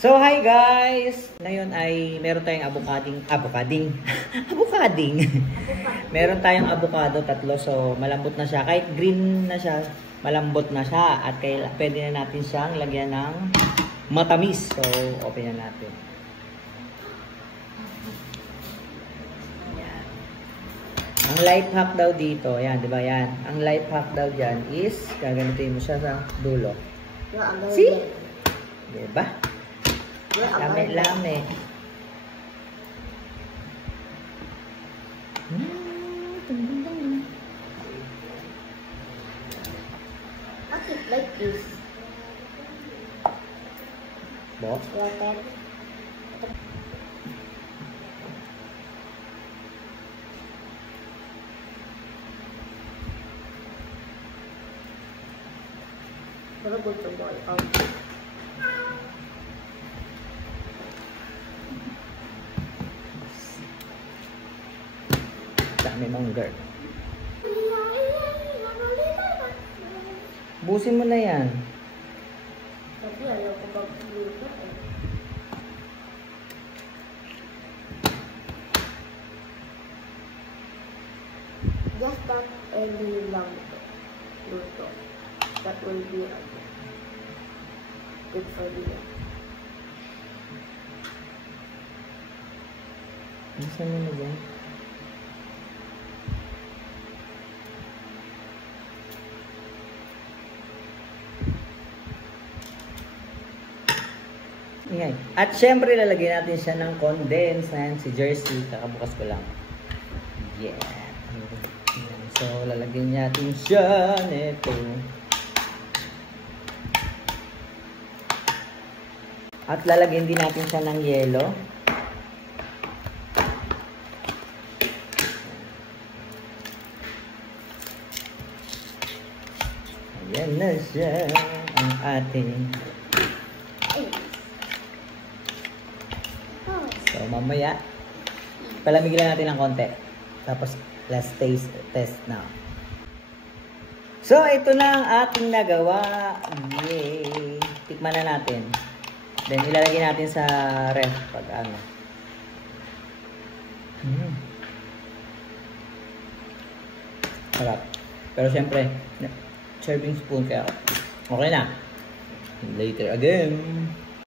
So, hi guys! Ngayon ay meron tayong avocading. Meron tayong avocado, tatlo. So, malambot na siya. Kahit green na siya, malambot na siya. At pwede na natin siyang lagyan ng matamis. So, open na natin. Yan. Ang life hack daw dito, yan, di ba yan? Ang life hack daw dyan is, gagamitin mo siya sa dulo. See? Diba? Lame-lame. Bakit like this? Bo? Water. Pero gusto mo out. Dami mong girl. Busin mo na yan. Tapi ayaw ko mag-luto eh. Just that any lang luto. That will be good for you. Busin mo na dyan. Ayan. At syempre lalagyan natin siya ng condensed na si Jersey. Kakabukas ko lang. Yeah. Ayan. So lalagyan natin siya nito. At lalagyan din natin siya ng yelo. Ayan na siya ang ating. So, mamaya, palamigin lang natin ng konti. Tapos, let's test now. So, ito na ang ating nagawa. Yay! Tikman na natin. Then, ilalagay natin sa ref pag ano. Sarap. Pero, syempre, serving spoon kaya okay na. Later again.